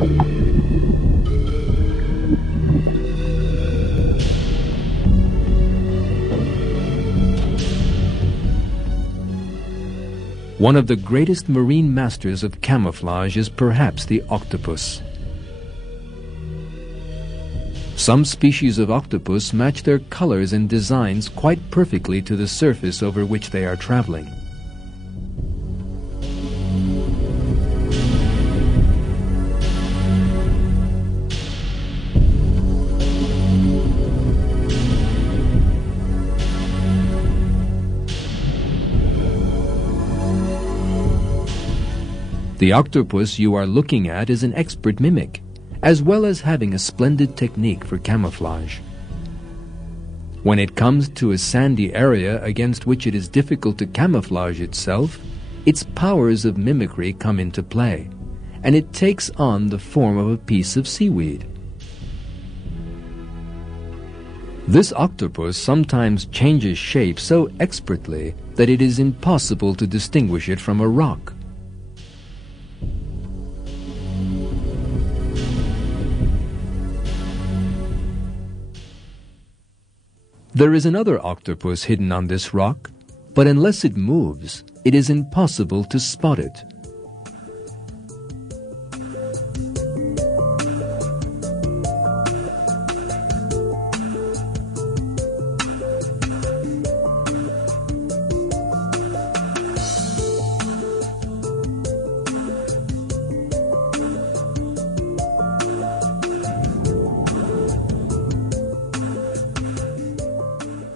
One of the greatest marine masters of camouflage is perhaps the octopus. Some species of octopus match their colors and designs quite perfectly to the surface over which they are traveling. The octopus you are looking at is an expert mimic, as well as having a splendid technique for camouflage. When it comes to a sandy area against which it is difficult to camouflage itself, its powers of mimicry come into play, and it takes on the form of a piece of seaweed. This octopus sometimes changes shape so expertly that it is impossible to distinguish it from a rock. There is another octopus hidden on this rock, but unless it moves, it is impossible to spot it.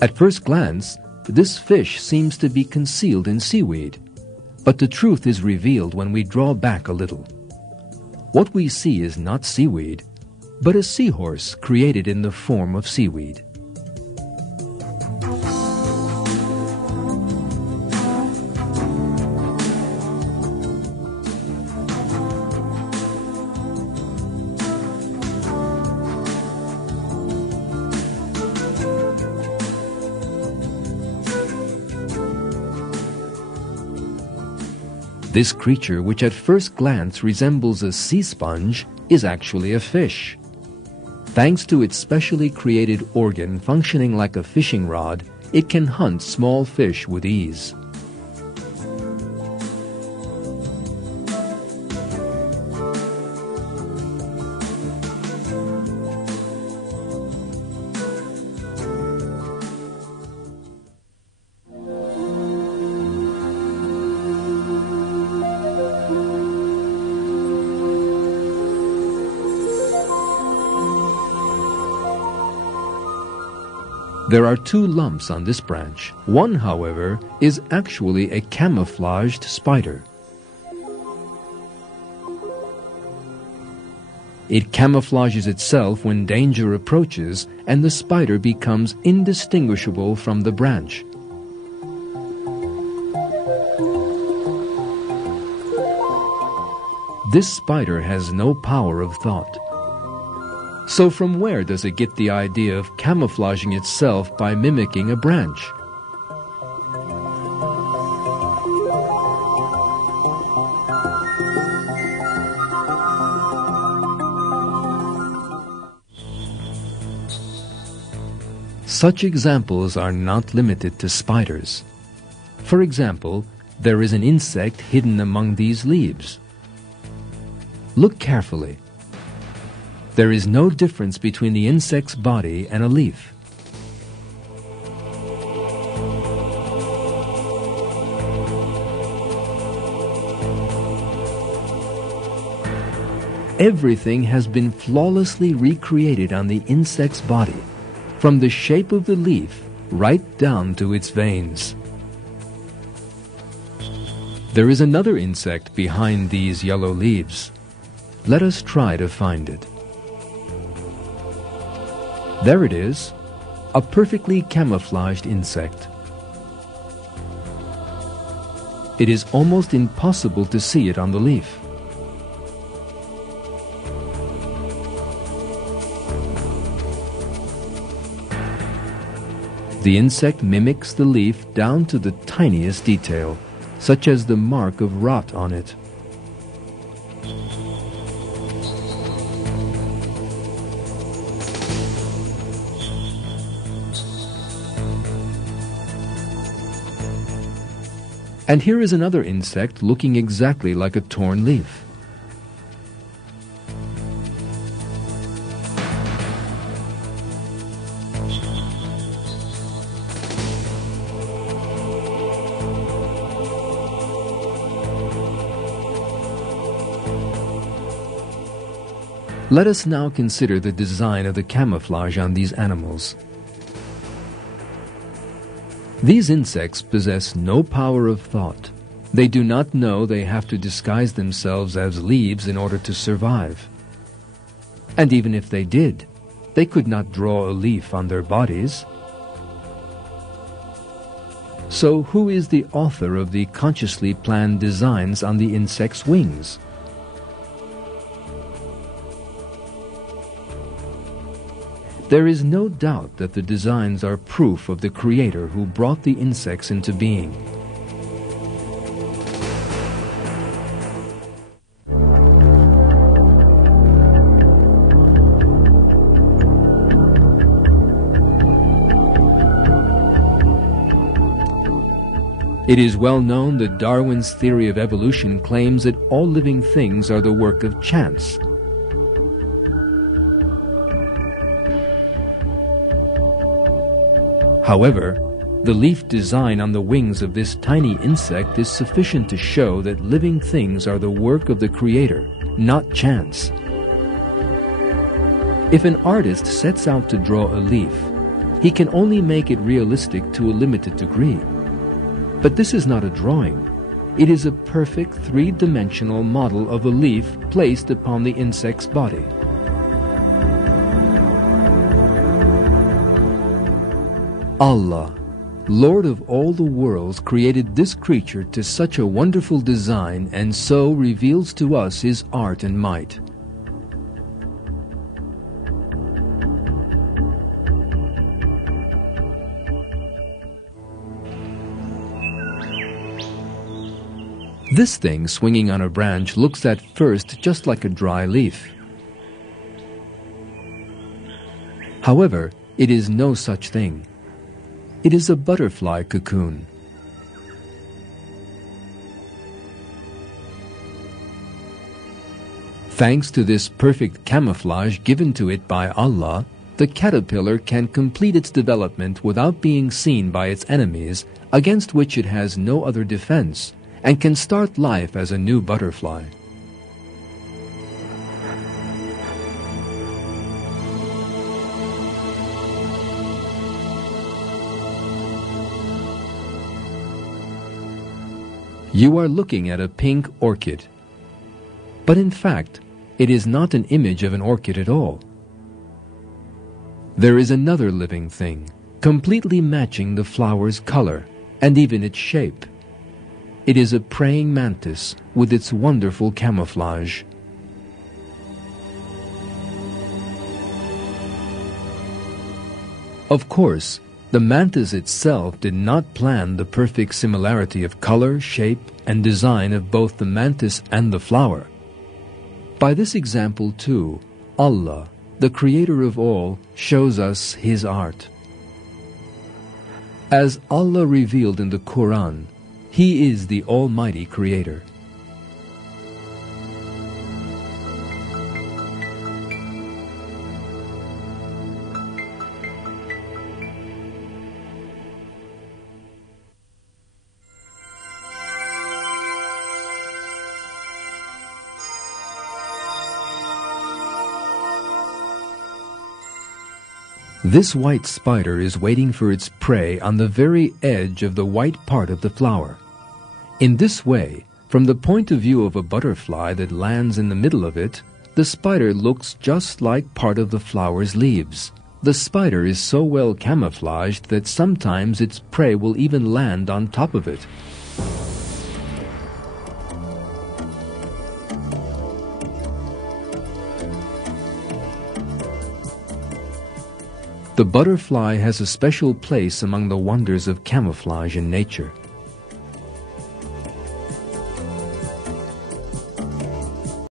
At first glance, this fish seems to be concealed in seaweed, but the truth is revealed when we draw back a little. What we see is not seaweed, but a seahorse created in the form of seaweed. This creature, which at first glance resembles a sea sponge, is actually a fish. Thanks to its specially created organ functioning like a fishing rod, it can hunt small fish with ease. There are two lumps on this branch. One, however, is actually a camouflaged spider. It camouflages itself when danger approaches, and the spider becomes indistinguishable from the branch. This spider has no power of thought. So from where does it get the idea of camouflaging itself by mimicking a branch? Such examples are not limited to spiders. For example, there is an insect hidden among these leaves. Look carefully. There is no difference between the insect's body and a leaf. Everything has been flawlessly recreated on the insect's body, from the shape of the leaf right down to its veins. There is another insect behind these yellow leaves. Let us try to find it. There it is, a perfectly camouflaged insect. It is almost impossible to see it on the leaf. The insect mimics the leaf down to the tiniest detail, such as the mark of rot on it. And here is another insect looking exactly like a torn leaf. Let us now consider the design of the camouflage on these animals. These insects possess no power of thought. They do not know they have to disguise themselves as leaves in order to survive. And even if they did, they could not draw a leaf on their bodies. So who is the author of the consciously planned designs on the insect's wings? There is no doubt that the designs are proof of the Creator who brought the insects into being. It is well known that Darwin's theory of evolution claims that all living things are the work of chance. However, the leaf design on the wings of this tiny insect is sufficient to show that living things are the work of the Creator, not chance. If an artist sets out to draw a leaf, he can only make it realistic to a limited degree. But this is not a drawing. It is a perfect three-dimensional model of a leaf placed upon the insect's body. Allah, Lord of all the worlds, created this creature to such a wonderful design and so reveals to us His art and might. This thing swinging on a branch looks at first just like a dry leaf. However, it is no such thing. It is a butterfly cocoon. Thanks to this perfect camouflage given to it by Allah, the caterpillar can complete its development without being seen by its enemies, against which it has no other defense, and can start life as a new butterfly. You are looking at a pink orchid. But in fact, it is not an image of an orchid at all. There is another living thing, completely matching the flower's color and even its shape. It is a praying mantis with its wonderful camouflage. Of course, the mantis itself did not plan the perfect similarity of color, shape, and design of both the mantis and the flower. By this example too, Allah, the Creator of all, shows us His art. As Allah revealed in the Quran, He is the Almighty Creator. This white spider is waiting for its prey on the very edge of the white part of the flower. In this way, from the point of view of a butterfly that lands in the middle of it, the spider looks just like part of the flower's leaves. The spider is so well camouflaged that sometimes its prey will even land on top of it. The butterfly has a special place among the wonders of camouflage in nature.